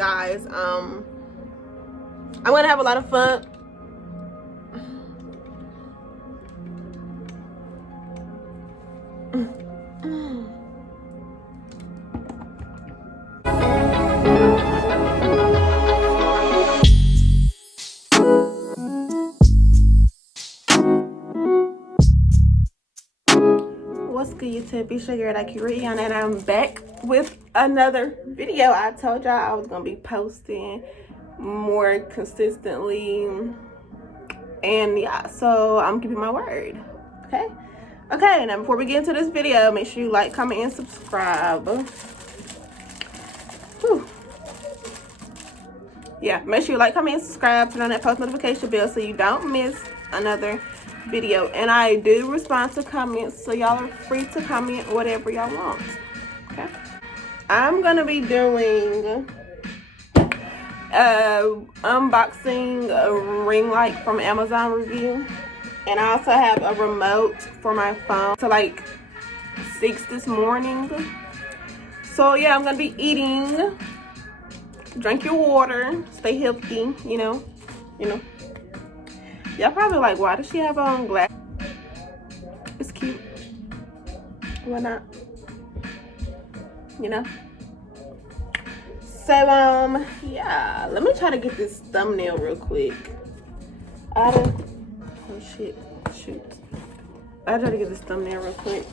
Guys, I'm gonna have a lot of fun. What's good, YouTube? Be sure you're Dakeria Outlaw, and I'm back with another video. I told y'all I was gonna be posting more consistently, and yeah, so I'm keeping my word. Okay, now before we get into this video, make sure you like, comment, and subscribe. Whew. Yeah, make sure you like, comment, and subscribe. Turn on that post notification bell so you don't miss another video. And I do respond to comments, so y'all are free to comment whatever y'all want. Okay, I'm gonna be doing unboxing a ring light from Amazon review, and I also have a remote for my phone to like 6 this morning. So yeah, I'm gonna be eating. Drink your water, stay healthy, you know. Y'all probably like, why does she have on glass? It's cute. Why not? You know? So, yeah. Let me try to get this thumbnail real quick. Oh shit. Shoot. I'll try to get this thumbnail real quick.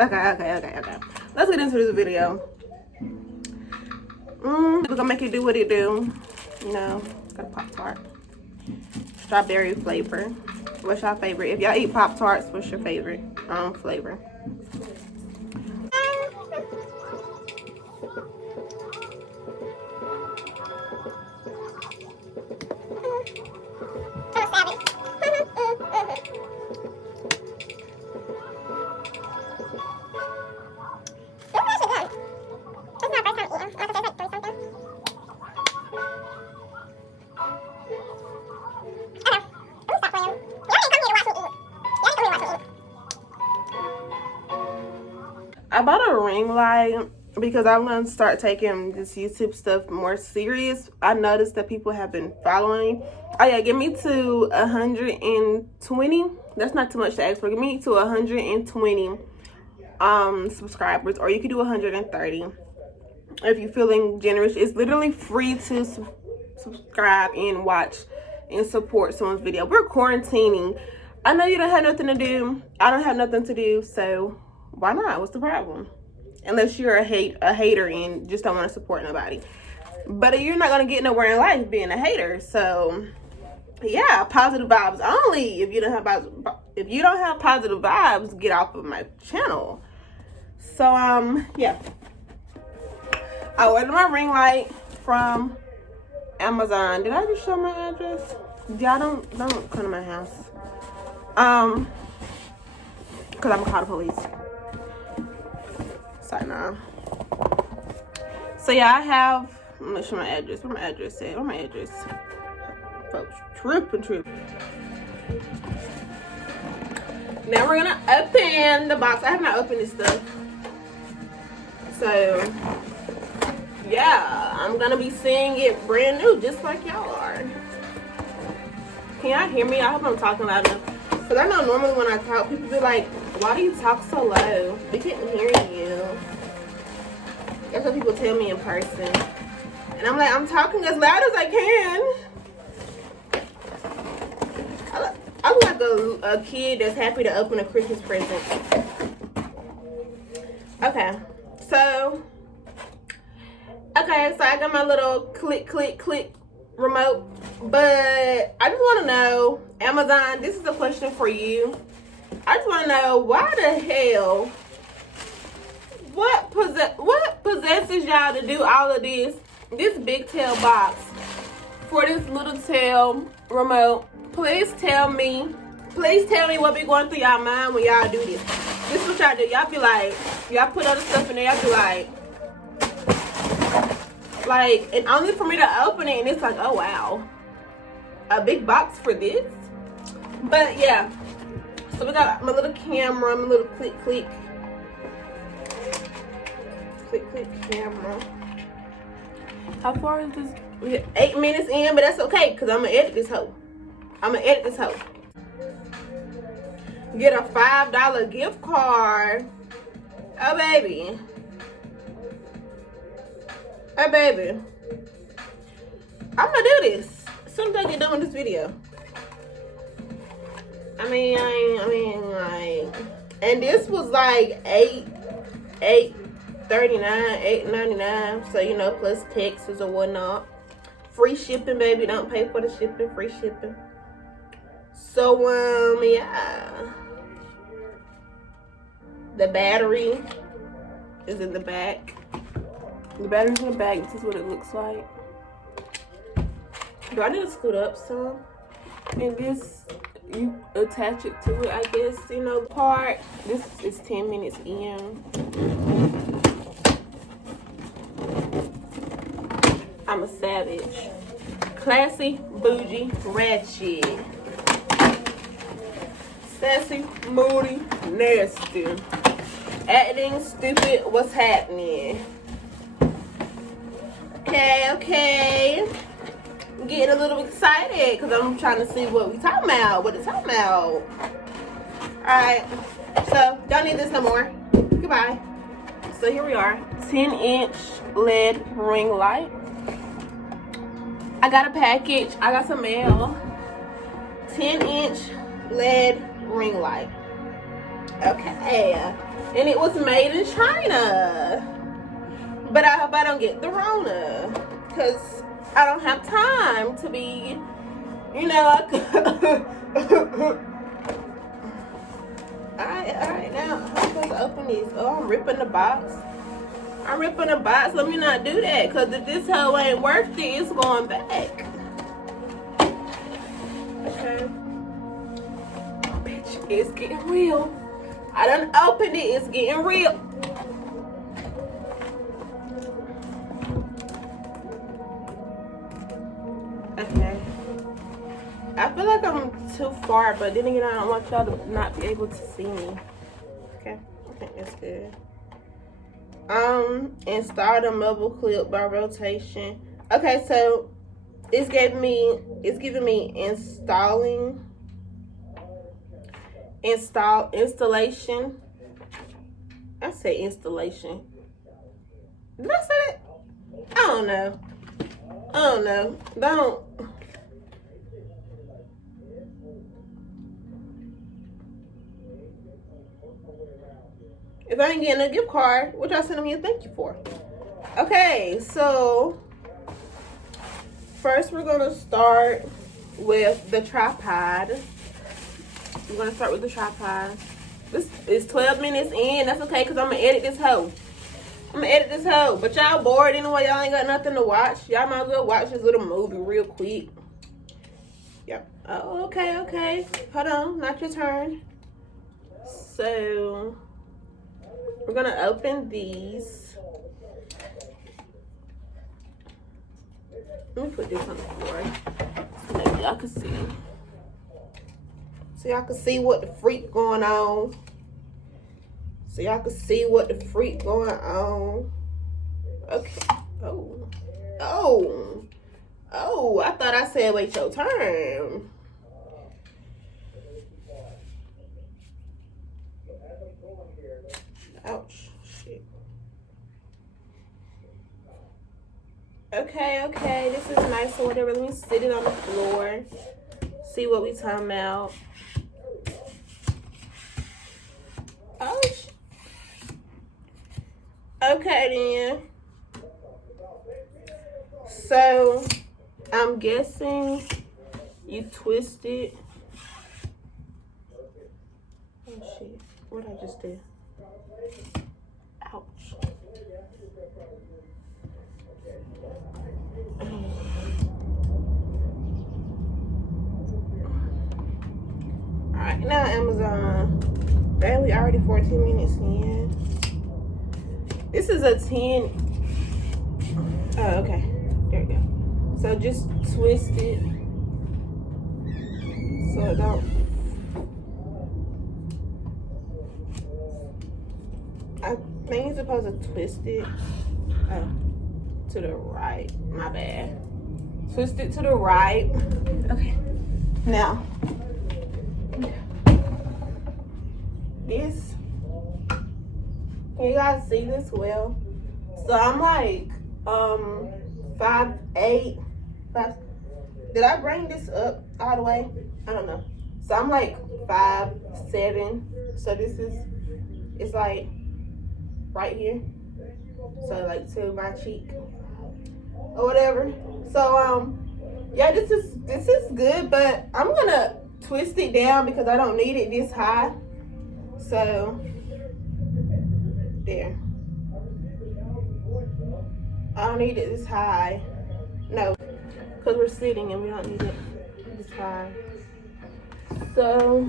Okay. Let's get into this video. We're gonna make it do what it do. You know, got a Pop-Tart. Strawberry flavor. What's your favorite? If y'all eat Pop-Tarts, what's your favorite flavor? I bought a ring light because I'm going to start taking this YouTube stuff more serious. I noticed that people have been following. Oh yeah, get me to 120. That's not too much to ask for. Get me to 120 subscribers, or you could do 130 if you're feeling generous. It's literally free to subscribe and watch and support someone's video. We're quarantining. I know you don't have nothing to do. I don't have nothing to do, so why not? What's the problem? Unless you're a hater and just don't want to support nobody. But you're not gonna get nowhere in life being a hater. So yeah, positive vibes only. If you don't have positive vibes, get off of my channel. So yeah, I ordered my ring light from Amazon. Did I just show my address? Y'all don't come to my house. Cause I'm gonna call the police. Sorry, nah. So yeah, I have. I'm gonna show my address. Where my address at? Where my address? Folks, tripping. Now we're gonna open the box. I have not opened this stuff. So yeah, I'm gonna be seeing it brand new, just like y'all are. Can y'all hear me? I hope I'm talking loud enough. Because I know normally when I talk, people be like, why do you talk so low? We can't hear you. That's what people tell me in person. And I'm like, I'm talking as loud as I can. I look like a kid that's happy to open a Christmas present. Okay, so I got my little click remote, but I just want to know, Amazon, this is a question for you. I just want to know why the hell, what possesses y'all to do all of this big tail box for this little tail remote? Please tell me what be going through y'all mind when y'all do this. This is what y'all do. Y'all be like, y'all put other stuff in there. Y'all be like, and only for me to open it, and it's like, oh wow, a big box for this. But yeah, so we got my little camera, my little click camera. How far is this? We got 8 minutes in, but that's okay, because I'm gonna edit this hoe. Get a $5 gift card. Oh baby. I'm gonna do this as soon as I get done with this video. I mean, like, and this was like $8.99, so you know, plus taxes or whatnot. Free shipping, baby. Don't pay for the shipping. Free shipping. So yeah. The battery is in the back. The battery's in the back. This is what it looks like. Do I need to scoot up some? And this, you attach it to it, I guess, you know, part. This is 10 minutes in. I'm a savage. Classy, bougie, ratchet. Sassy, moody, nasty. Acting stupid, what's happening? Okay. I'm getting a little excited because I'm trying to see what it's talking about. Alright. So, don't need this no more. Goodbye. So, here we are. 10-inch LED ring light. I got a package. I got some mail. 10-inch LED ring light. Okay. And it was made in China. But I hope I don't get the Rona, because I don't have time to be, you know, Alright, now, how am I supposed to open these? Oh, I'm ripping the box. Let me not do that, because if this hoe ain't worth it, it's going back. Okay. Bitch, it's getting real. I done opened it, it's getting real. Okay. I feel like I'm too far, but then again, I don't want y'all to not be able to see me. Okay, I think that's good. Install the mobile clip by rotation. Okay, so it's giving me installation. I said installation. Did I say that? I don't know. Don't. If I ain't getting a gift card, what y'all sending me a thank you for? Okay, so first we're gonna start with the tripod. We're gonna start with the tripod. This is 12 minutes in. That's okay, because I'm gonna edit this hoe. But y'all bored anyway. Y'all ain't got nothing to watch. Y'all might as well watch this little movie real quick. Yep. Oh, okay. Hold on. Not your turn. So, we're going to open these. Let me put this on the floor so maybe y'all can see. So y'all can see what the freak going on. Okay. Oh, I thought I said wait your turn. Ouch. Shit. Okay. This is nice or whatever. Let me sit it on the floor. See what we talking about. Oh, okay then. So, I'm guessing you twist it. shit. What I just did. Ouch. Alright, now Amazon. Man, we already 14 minutes in. This is a 10. Oh, okay. There we go. So just twist it. So it don't. I think you're supposed to twist it. Oh, to the right. My bad. Twist it to the right. Okay. Now, this. Can you guys see this well? So I'm like 5'8". Did I bring this up all the way? I don't know. So I'm like 5'7". So this is, it's like right here. So like to my cheek or whatever. So yeah, this is good, but I'm gonna twist it down because I don't need it this high. So there. I don't need it this high. No, because we're sitting and we don't need it this high. So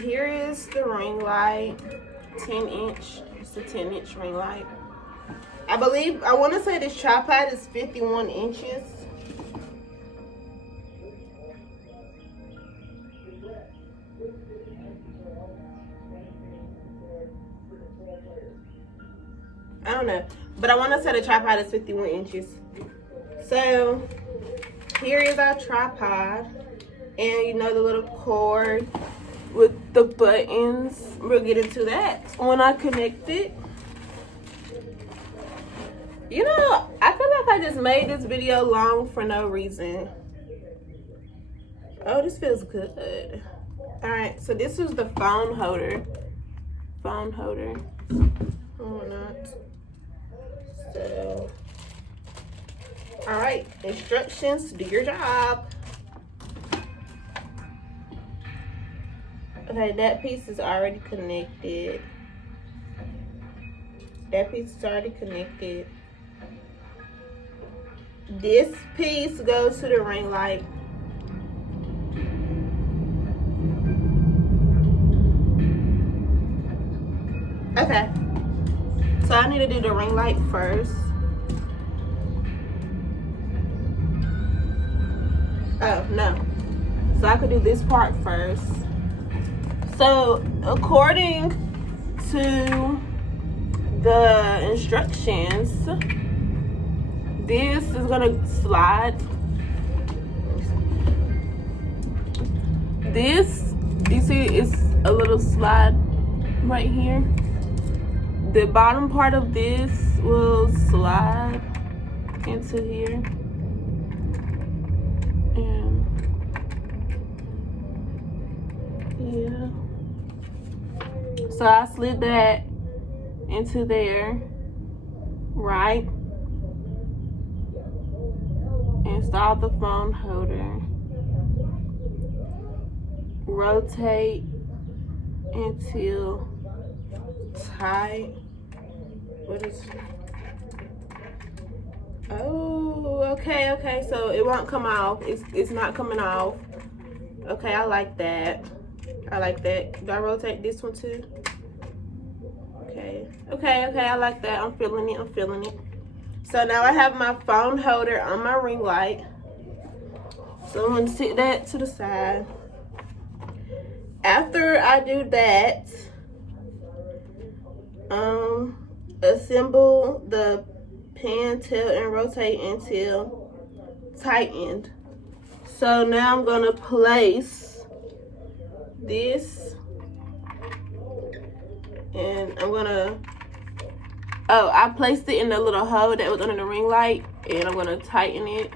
here is the ring light, 10 inch. It's a 10-inch ring light. I want to say this tripod is 51 inches. I don't know, but I want to say the tripod is 51 inches. So here is our tripod, and you know the little cord with the buttons. We'll get into that when I connect it. You know, I feel like I just made this video long for no reason. Oh, this feels good. All right, so this is the phone holder. Oh, not. So, all right, instructions, do your job. Okay, that piece is already connected. This piece goes to the ring light. Okay, so I need to do the ring light first. Oh, no. So I could do this part first. So according to the instructions, this is gonna slide. This, you see, it's a little slide right here. The bottom part of this will slide into here. And yeah. So I slid that into there, right? Install the phone holder. Rotate until tight. What is? Oh, okay. So it won't come off. It's not coming off. Okay, I like that. Do I rotate this one too? Okay, I like that. I'm feeling it. So now I have my phone holder on my ring light. So I'm gonna sit that to the side. After I do that, assemble the pan tail and rotate until tightened. So now I'm gonna place this, and I'm gonna, I placed it in the little hole that was under the ring light, and I'm gonna tighten it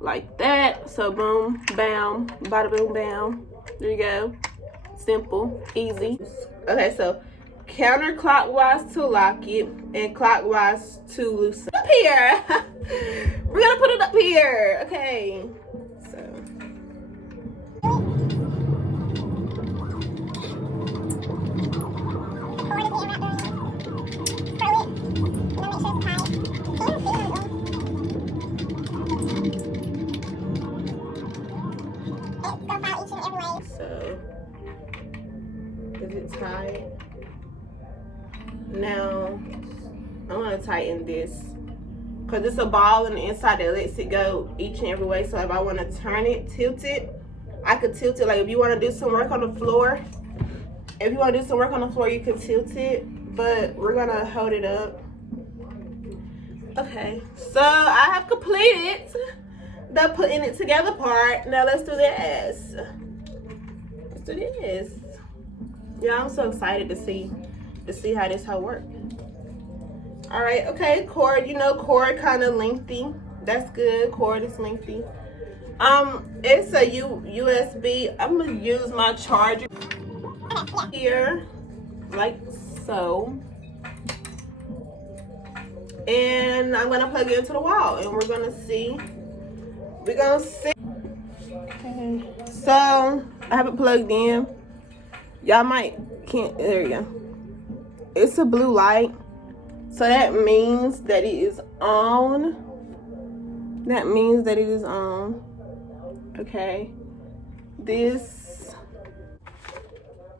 like that. So boom, bam, bada boom, bam. There you go. Simple, easy. Okay, so counterclockwise to lock it and clockwise to loosen. here. We're gonna put it up here. Okay. So. So, is it tight? Now, I'm gonna tighten this because it's a ball on the inside that lets it go each and every way. So if I want to turn it, tilt it, I could tilt it. Like if you want to do some work on the floor, you could tilt it, but we're gonna hold it up. Okay, so I have completed the putting it together part. Now let's do this. Let's do this. Yeah, I'm so excited to see how this whole works. All right, okay, cord, cord kind of lengthy. That's good, cord is lengthy. It's a USB. I'm gonna use my charger here, like so. And I'm gonna plug it into the wall and we're gonna see. Okay, so I have it plugged in. Y'all there you go. It's a blue light. So that means that it is on. Okay.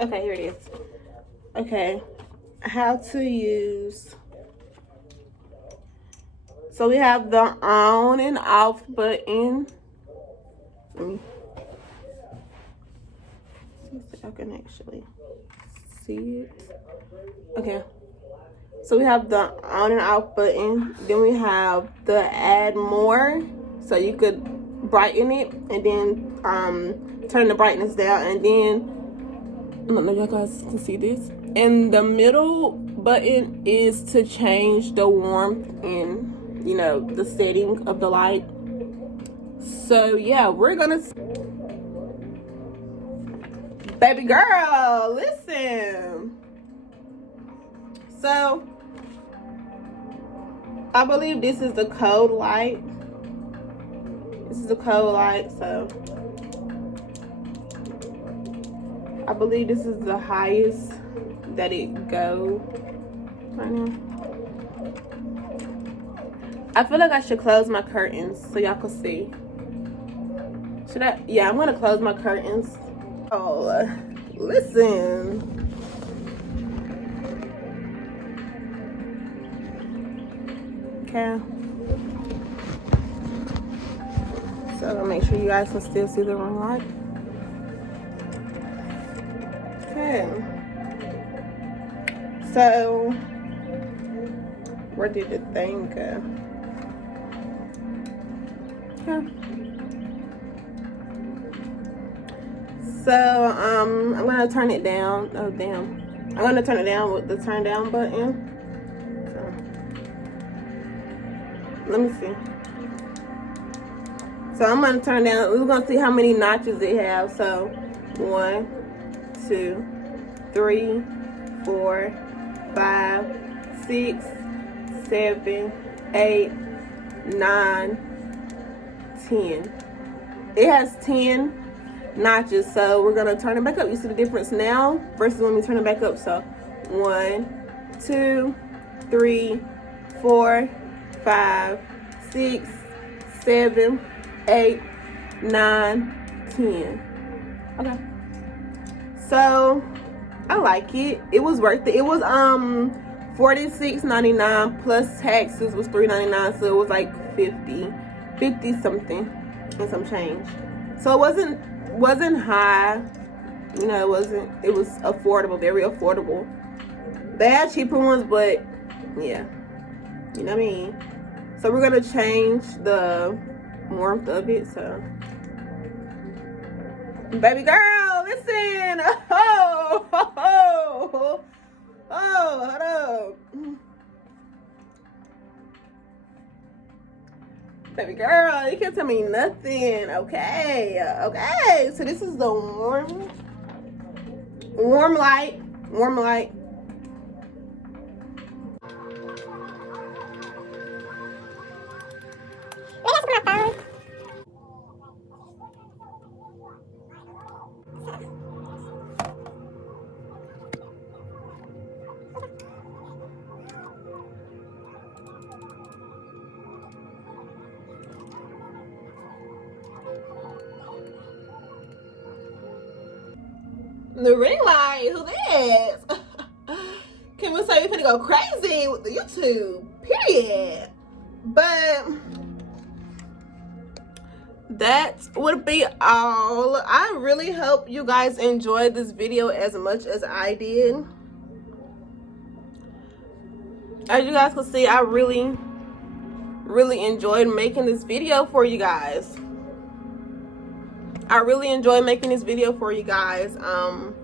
Okay, here it is. Okay. How to use. So we have the on and off button. Let me see if I can actually see it. Okay. So we have the on and off button. Then we have the add more. So you could brighten it and then turn the brightness down. And then, I don't know if you guys can see this. And the middle button is to change the warmth and, the setting of the light. So yeah, we're gonna, baby girl, listen. So, I believe this is the code light. So I believe this is the highest that it goes right now. I feel like I should close my curtains so y'all can see. Should I? Yeah, I'm gonna close my curtains. Oh, listen. Okay. So I'm gonna make sure you guys can still see the ring light. Okay. So where did the thing go? Okay. So I'm gonna turn it down. Oh damn. I'm gonna turn it down with the turn down button. Let me see. So I'm gonna turn down. We're gonna see how many notches it has. So 1, 2, 3, 4, 5, 6, 7, 8, 9, 10. It has 10 notches. So we're gonna turn it back up. You see the difference now versus when we turn it back up. So 1, 2, 3, 4, 5, 6, 7, 8, 9, 10. Okay. So I like it. It was worth it. It was $46.99 plus taxes was $3.99, so it was like 50 something and some change. So it wasn't high. It was affordable, very affordable. They had cheaper ones, but yeah. You know what I mean? So we're gonna change the warmth of it. So, baby girl, listen. Hold up. Baby girl, you can't tell me nothing. Okay. So this is the warm light. The ring light, who this? Can we say we're finna go crazy with the YouTube? Period. But that would be all. I really hope you guys enjoyed this video as much as I did. As you guys can see, I really enjoyed making this video for you guys. I really enjoyed making this video for you guys. I'm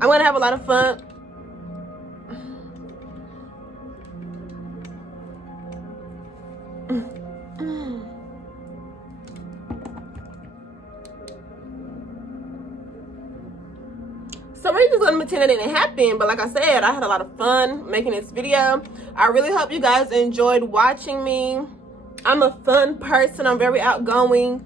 gonna have a lot of fun. So we're just gonna pretend it didn't happen, but like I said, I had a lot of fun making this video. I really hope you guys enjoyed watching me. I'm a fun person. I'm very outgoing.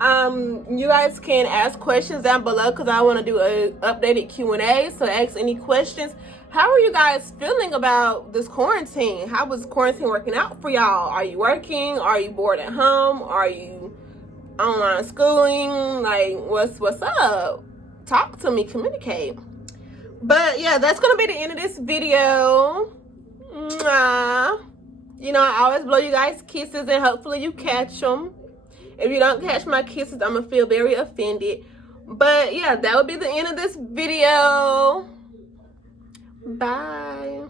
You guys can ask questions down below because I want to do a updated Q&A. So ask any questions. How are you guys feeling about this quarantine? How was quarantine working out for y'all? Are you working? Are you bored at home? Are you online schooling? Like, what's up? Talk to me, communicate. But yeah, that's gonna be the end of this video. Mwah. You know, I always blow you guys kisses and hopefully you catch them. If you don't catch my kisses, I'm gonna feel very offended. But yeah, that would be the end of this video. Bye.